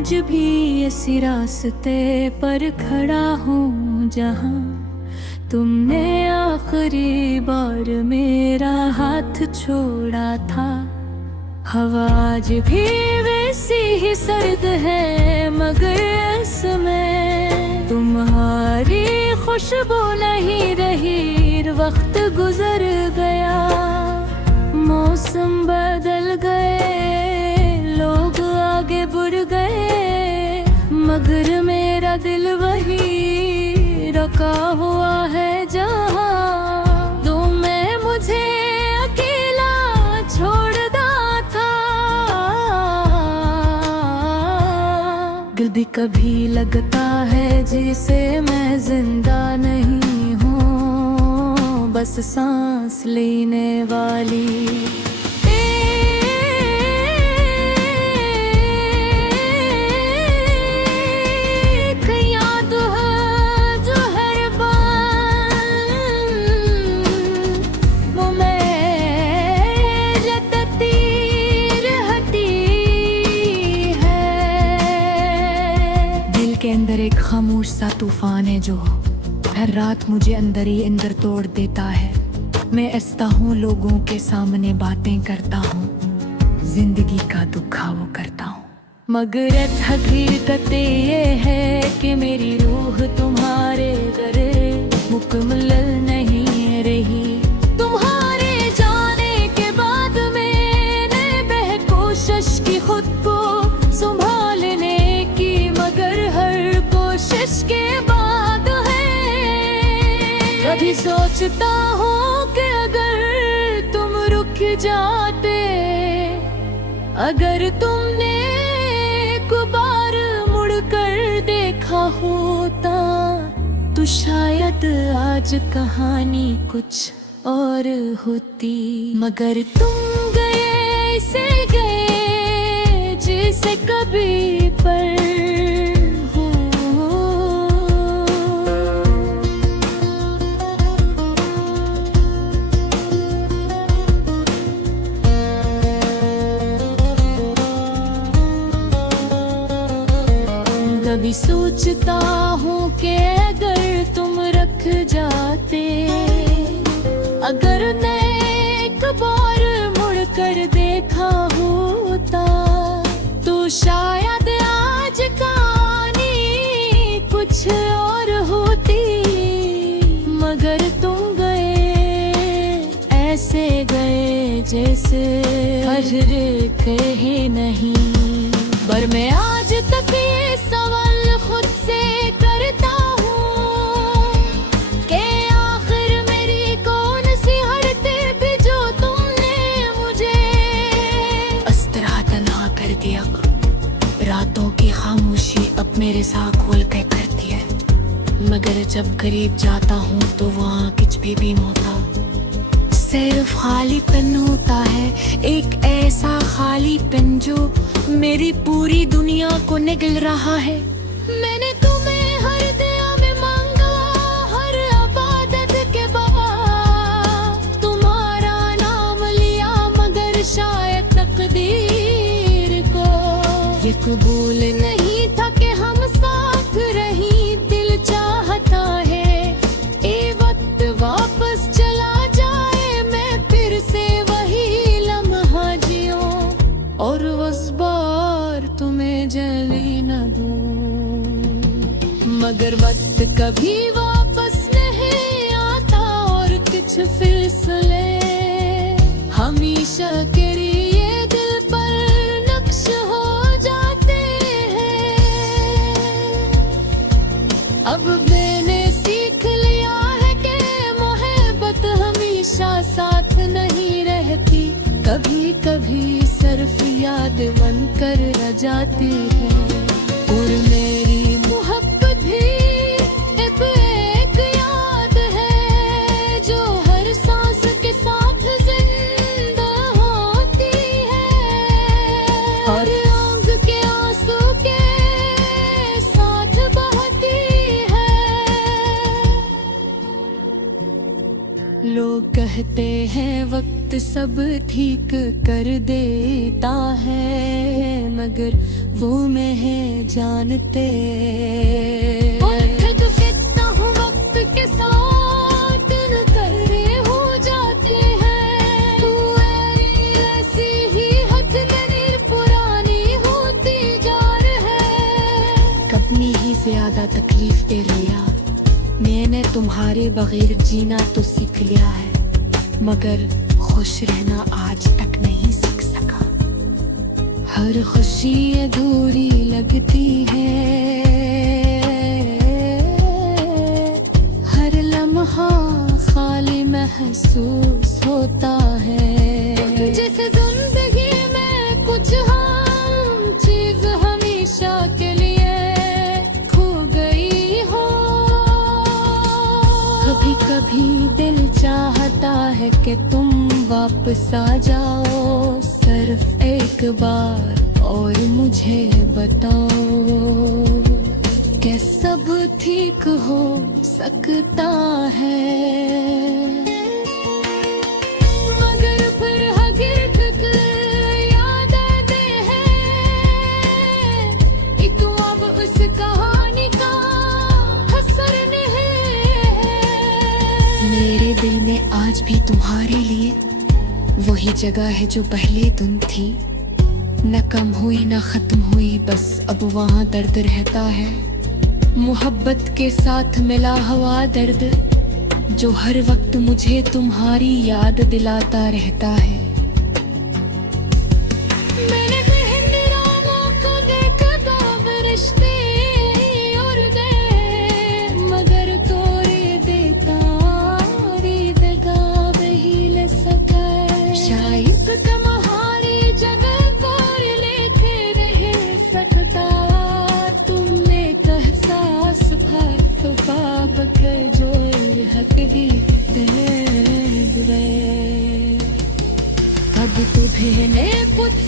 आज भी इसी रास्ते पर खड़ा हूँ जहाँ तुमने आखिरी बार मेरा हाथ छोड़ा था। हवा आज भी वैसी ही सर्द है, मगर इसमें तुम्हारी खुशबू नहीं रही। वक्त गुजर गया, मौसम बदल गए, लोग आगे बढ़ गए, मगर मेरा दिल वही रखा हुआ है जहाँ तुमने मुझे अकेला छोड़ा था। दिल भी कभी लगता है जिसे मैं जिंदा नहीं हूँ, बस सांस लेने वाली। के अंदर एक खामोश सा तूफान है जो हर रात मुझे अंदर ही अंदर तोड़ देता है। मैं हंसता हूँ, लोगों के सामने बातें करता हूँ, जिंदगी का दुखा वो करता हूँ, मगर हकीकत ये है कि मेरी रूह तुम्हारे घरे मुकम्मल नहीं रही। तुम्हारे जाने के बाद मैंने बेकोशिश की खुद को संभालने की, मगर हर कोशिश के बाद है। कभी सोचता हूँ कि अगर तुम रुक जाते, अगर तुमने एक बार मुड़कर देखा होता, तो शायद आज कहानी कुछ और होती। मगर तुम गए ऐसे गए जैसे कभी पर हो। कभी सोचता हूँ कि अगर तुम रख जाते, अगर मैं एक बार मुड़कर देखा होता, तो शायद आज कहानी कुछ और होती। मगर तुम गए ऐसे गए जैसे हर कहे नहीं। पर मैं आज तक ये सवाल खुद से करता हूँ कि आखिर मेरी कौन सी हरते भी जो तुमने मुझे इस तरह तन्हा कर दिया। रातों की खामोशी अब मेरे साथ खोल के करती है, मगर जब करीब जाता हूँ तो वहाँ कुछ भी होता, सिर्फ खालीपन होता है। एक ऐसा खालीपन जो मेरी पूरी दुनिया को निगल रहा है। मैंने तुम्हें हर दुआ में मांगा, हर इबादत के बाद तुम्हारा नाम लिया, मगर शायद तकदीर को ये कबूल नहीं था कि हम साथ रही। दिल चाहता है ये वक्त वापस चला जाए, मैं फिर से वही लम्हा जियूं और उस बार तुम्हें जली न दूं। मगर वक्त कभी वापस नहीं आता और कुछ फिसले हमेशा के लिए दिल पर नक्श हो जाते हैं। अब मैंने सीख लिया है कि मोहब्बत हमेशा साथ नहीं रहती, कभी कभी सिर्फ याद बनकर रह जाती है। और मेरी मोहब्बत भी एक याद है जो हर सांस के साथ जिंदा होती है, और आंख के आंसू के साथ बहती है। लोग कहते हैं वक्त सब ठीक कर देता है, मगर वो मैं है जानते। उठ फिरता हूँ वक्त के साथ, न करे हो जाते हैं। तू ऐसी ही हद नज़र पुरानी होती जा रहे। कभी ही ज्यादा तकलीफ दे लिया मैंने, तुम्हारे बगैर जीना तो सीख लिया है, मगर खुश रहना आज तक नहीं सीख सका। हर खुशी अधूरी लगती है, हर लम्हा खाली महसूस होता है। जैसे जिंदगी में कुछ हम चीज हमेशा के लिए खो गई हो। कभी कभी दिल चाहता है कि तुम वापस आ जाओ, सिर्फ एक बार और मुझे बताओ कि सब ठीक हो सकता है। मगर फिर हकीकत याद आते हैं, कि तू अब उस कहानी का असर नहीं है। मेरे दिल में आज भी तुम्हारे लिए वही जगह है जो पहले तुम थी, न कम हुई न खत्म हुई, बस अब वहाँ दर्द रहता है। मोहब्बत के साथ मिला हुआ दर्द, जो हर वक्त मुझे तुम्हारी याद दिलाता रहता है। मैंने गहराइयों को देखा कब रिश्ते और गए, मगर तोड़े देता दगा वही ले सका। शायद तुम्हारी जगह पर लेके रह सकता, तुमने एहसास भर ख्वाब कर जो हक दी दे। अब तुम्हें कुछ